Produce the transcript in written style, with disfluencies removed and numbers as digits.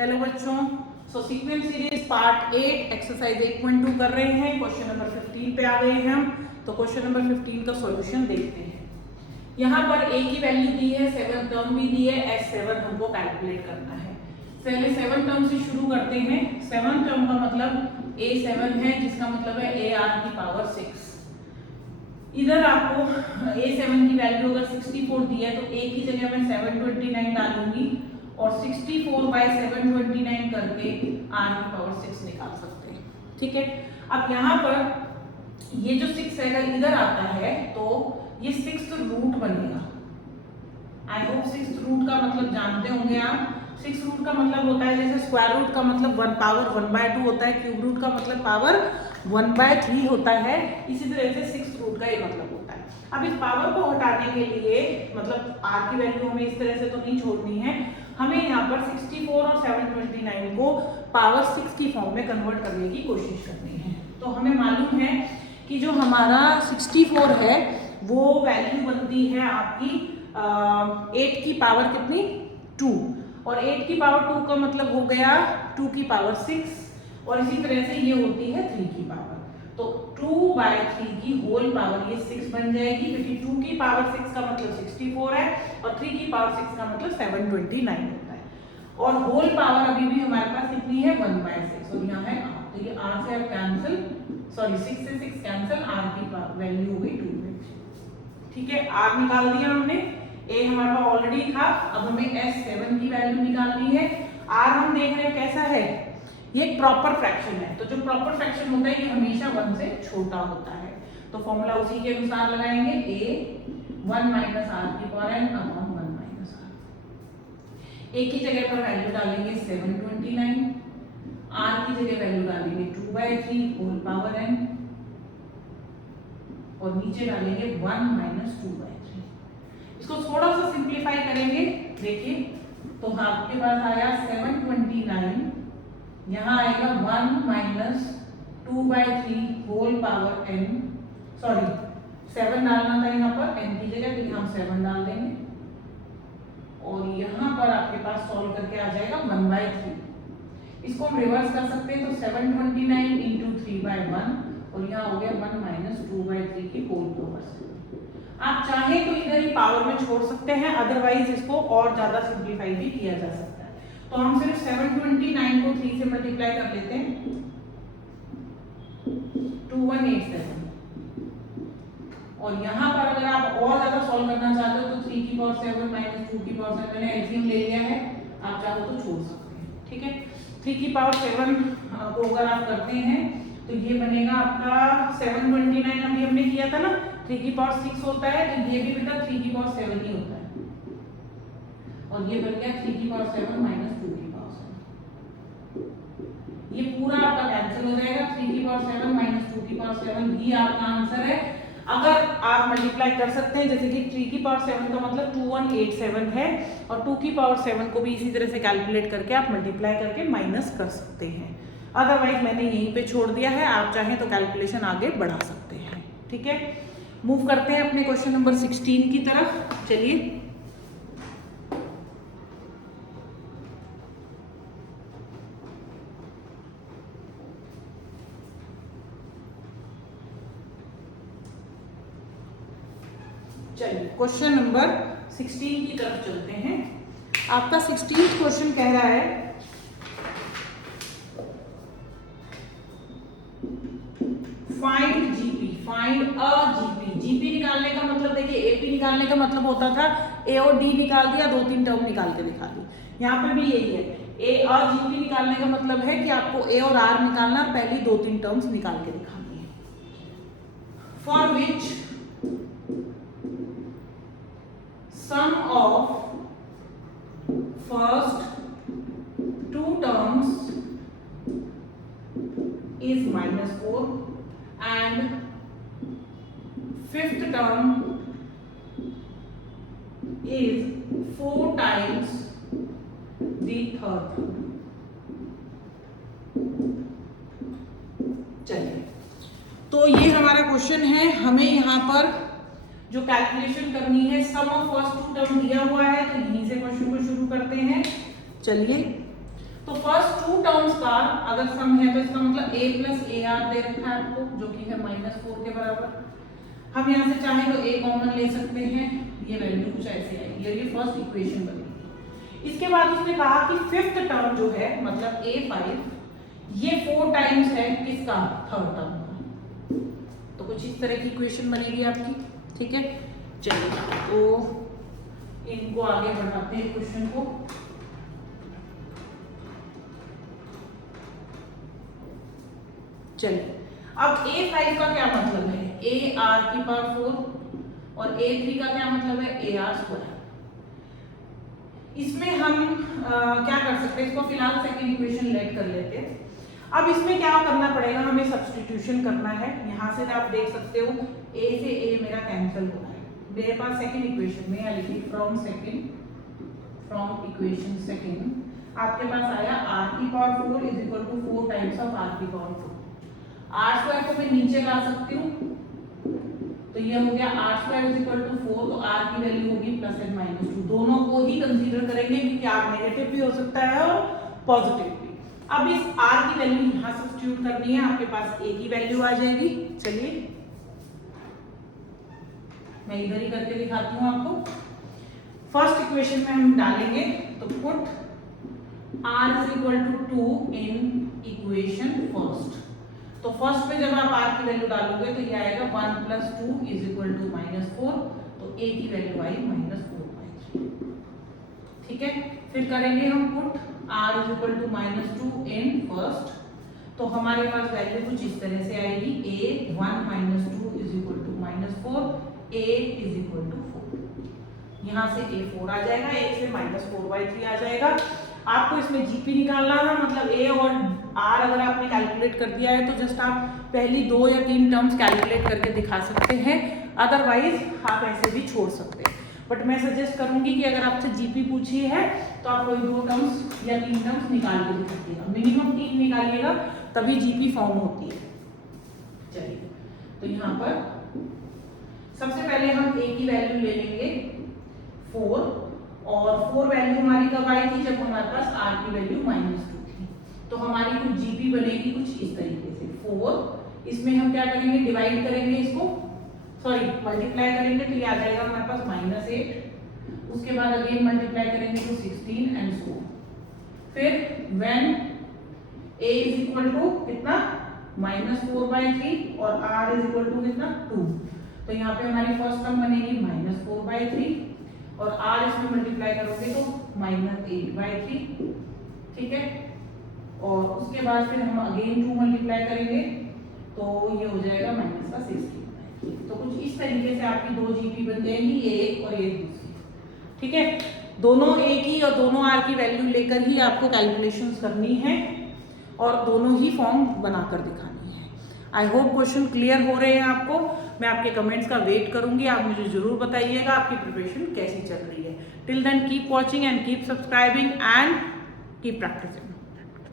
Hello बच्चों, sequence series part 8 exercise 8.2 कर रहे हैं। क्वेश्चन नंबर 15 पे आ गए हैं हम। तो क्वेश्चन नंबर 15 का सॉल्यूशन देखते हैं। यहाँ पर a की वैल्यू दी है, 7 टर्म भी दी है, S7 हमको कैलकुलेट करना है। पहले 7 टर्म से शुरू करते हैं। 7 टर्म का मतलब A7 है, जिसका मतलब है AR की पावर 6। इधर आपको A7 की वैल्यू अगर 64 दी है तो A की जगह मैं 729 डालूंगी और 64/729 करके R की पावर 6 निकाल सकते हैं। ठीक है, अब यहाँ पर ये जो 6 है अगर इधर आता है तो ये 6th रूट बनेगा। आई होप 6th रूट का मतलब जानते होंगे आप। 6th रूट का मतलब होता है जैसे स्क्वायर रूट का मतलब 1 पावर 1/2 होता है, क्यूब रूट का मतलब पावर 1/3 होता है। इसी तरह से 6th रूट का ये मतलब होता है। अब इस पावर को हटाने के लिए मतलब R की वैल्यू हमें इस तरह से तो नहीं छोड़नी है, हमें यहाँ पर 64 और 729 को पावर 6 की फॉर्म में कन्वर्ट करने की कोशिश करनी है। तो हमें मालूम है कि जो हमारा 64 है वो वैल्यू बनती है आपकी 8 की पावर कितनी 2, और 8 की पावर 2 का मतलब हो गया 2 की पावर 6, और इसी तरह से ये होती है 3 की पावर। तो 2/3 की होल पावर ये 6 बन जाएगी, क्योंकि 2 की पावर 6 का मतलब 64 है और 3 की पावर 6 का मतलब 729 होता है। और होल पावर अभी भी हमारे पास कितनी है 1/6, और यहाँ है R। तो ये R से अब कैंसिल, सॉरी 6 से 6 कैंसिल, R की वैल्यू हो गई 2/3। ठीक है, R निकाल दिया हमने। A हमारे पास ऑलरेडी था, अब हमें S7 की वैल्यू निकालनी है। R हम देख रहे हैं कैसा है, ये एक प्रॉपर फ्रैक्शन है। तो जो प्रॉपर फ्रैक्शन होता है ये हमेशा 1 से छोटा होता है। तो फॉर्मूला उसी के अनुसार लगाएंगे, A 1 - R की power n upon 1 - R। A की जगह पर वैल्यू डालेंगे 729, R की जगह वैल्यू डालेंगे 2/3 होल पावर n, और नीचे डालेंगे 1 - 2/3। इसको थोड़ा सा सिंप्लीफाई करेंगे, देखिए तो आपके पास आया 729, यहाँ आएगा 1 - 2/3 होल पावर n, सॉरी 7 डालना था यहाँ पर n की जगह, तो हम 7 डाल देंगे, और यहाँ पर आपके पास सॉल्व करके आ जाएगा 1/3। इसको हम रिवर्स कर सकते हैं, तो 729 × 3/1, और यहाँ हो गया 1 - 2/3 की होल पावर 7। आप चाहें तो इधर ही पावर में छोड़ सकते हैं, अदरवाइज इसको और ज्यादा सिंप्लीफाई भी किया जा सकता है। तो हम सिर्फ 729 को 3 से मल्टीप्लाई कर लेते हैं, 2187। और यहाँ पर अगर आप और ज्यादा सॉल्व करना चाहते हो तो 3 की पावर 7 - 2 की पावर 7, मैंने एलसीएम ले लिया है, आप चाहो तो छोड़ सकते हैं। ठीक है, 3 की पावर 7 को अगर आप करते हैं तो ये बनेगा आपका 729, अभी हमने किया था ना, 3 की पावर 6 होता है, तो ये भी बेटा 3 की पावर 7 ही होता है, और ये बन गया 3 की पावर 7 - 2 की पावर 7। ये पूरा आपका कैंसिल हो जाएगा, 3 की पावर 7 - 2 की पावर 7 ही आपका आंसर है। अगर आप मल्टीप्लाई कर सकते हैं, जैसे कि 3 की पावर 7 का मतलब 2187 है, और 2 की पावर 7 को भी इसी तरह से कैलकुलेट करके आप मल्टीप्लाई करके माइनस कर सकते हैं। अदरवाइज मैंने यहीं पे छोड़ दिया है, आप चाहें तो कैलकुलेशन आगे बढ़ा सकते हैं। ठीक है, मूव करते हैं अपने क्वेश्चन नंबर 16 की तरफ। चलिए, क्वेश्चन नंबर 16 की तरफ चलते हैं। आपका 16th क्वेश्चन कह रहा है find GP, find a GP. GP निकालने का मतलब देखिए, एपी निकालने का मतलब होता था ए और डी निकाल दिया, 2-3 टर्म निकाल के दिखा दी। यहाँ पर भी यही है, ए और जीपी निकालने का मतलब है कि आपको ए और आर निकालना, पहली 2-3 टर्म्स निकाल के दिखानी है। For which sum of first 2 terms is -4 and 5th term is 4 times the 3rd term। चलिए, तो ये हमारा क्वेश्चन है। हमें यहाँ पर जो कैलकुलेशन करनी है, सम ऑफ फर्स्ट 2 टर्म दिया हुआ है, तो यहीं से क्वेश्चन को शुरू करते हैं। चलिए, तो टर्म्स का अगर सम है तो इसका मतलब a प्लस ए आर दे रखा है आपको, जो कि है -4 के बराबर। हम यहाँ से चाहें तो a कॉमन ले सकते हैं, ये वैल्यू कुछ ऐसे आएगी, ये फर्स्ट इक्वेशन बनेगी। इसके बाद उसने कहा कि फिफ्थ टर्म जो है मतलब a5 ये 4 टाइम्स है किसका, थर्ड टर्म का। तो कुछ इस तरह की इक्वेशन बनेगी आपकी, ठीक है। चलिए तो इनको आगे बढ़ाते हैं क्वेश्चन को। चलिए अब a5 का क्या मतलब है, a r की पावर 4 और a3 का क्या मतलब है, a r स्क्वायर। इसमें हम क्या कर सकते हैं, इसको फिलहाल सेकंड इक्वेशन लेट कर लेते हैं। अब इसमें क्या करना पड़ेगा, हमें सब्स्टिट्यूशन करना है। यहाँ से आप देख सकते हो a से a मेरा कैंसिल हो रहा है, मेरे पास सेकंड इक्वेशन में लिखी फ्रॉम इक्वेशन सेकंड आपके पास आया r की power 4 is equal to 4 times of r की पावर 4। r स्क्वायर को मैं नीचे ला सकती हूँ, तो ये हो गया r square is equal to 4, तो r की वैल्यू होगी प्लस एंड माइनस 2। दोनों को ही कंसीडर करेंगे क्योंकि r नेगेटिव भी हो सकता है और पॉजिटिव भी। अब इस r की वैल्यू यहाँ सब्स्टिट्यूट करनी है, आपके पास a की वैल्यू आ जाएगी। चलिए मैं इधर ही करके दिखाती हूँ आपको। फर्स्ट इक्वेशन में हम डालेंगे तो put r is equal to 2 in equation first. तो फर्स्ट में जब आप r की वैल्यू डालोगे तो ये आएगा 1 प्लस 2 इज इक्वल टू -4, तो a की वैल्यू आई -4/3, ठीक है। फिर करेंगे हम put r is equal to -2 in first, तो हमारे पास वैल्यू कुछ इस तरह से आएगी, a 1 - 2 is equal to -4, a is equal to 4। यहाँ से a 4 आ जाएगा, a से -4/3 आ जाएगा। आपको इसमें जीपी निकालना है, मतलब a और r अगर आपने कैलकुलेट कर दिया है तो जस्ट आप पहली 2 या 3 टर्म्स कैलकुलेट करके दिखा सकते हैं, अदरवाइज आप ऐसे भी छोड़ सकते हैं। बट मैं सजेस्ट करूंगी कि अगर आपसे जीपी पूछी है तो आप कोई 2 टर्म्स या 3 टर्म्स निकाल के दिखाइएगा, मिनिमम 3 निकालिएगा तभी जीपी फॉर्म होती है। चलिए तो यहाँ पर सबसे पहले हम a की वैल्यू ले लेंगे 4, और 4 वैल्यू हमारी कब आई थी, जब हमारे पास r की वैल्यू -2 थी। तो हमारी कुछ जीपी बनेगी कुछ इस तरीके से 4, इसमें हम क्या करेंगे, डिवाइड करेंगे इसको, सॉरी मल्टीप्लाई करेंगे तो ये आ जाएगा हमारे पास -8, उसके बाद अगेन मल्टीप्लाई करेंगे तो 16 एंड सो। फिर when a is equal to कितना -4/3 और r इज इक्वल टू कितना 2, तो यहाँ पे हमारी फर्स्ट टर्म बनेगी -4/3 और r इसमें मल्टीप्लाई करोगे तो -8/3, ठीक है। और उसके बाद फिर हम अगेन 2 मल्टीप्लाई करेंगे तो ये हो जाएगा -16/3। तो कुछ इस तरीके से आपकी 2 जीपी बन जाएंगी, ये एक और ये दूसरी, ठीक है। दोनों a की और दोनों r की वैल्यू लेकर ही आपको कैलकुलेशंस करनी है और दोनों ही फॉर्म बनाकर दिखानी है। आई होप क्वेश्चन क्लियर हो रहे हैं आपको। मैं आपके कमेंट्स का वेट करूंगी, आप मुझे जरूर बताइएगा आपकी प्रिपरेशन कैसी चल रही है। Till then keep watching and keep subscribing and keep practising.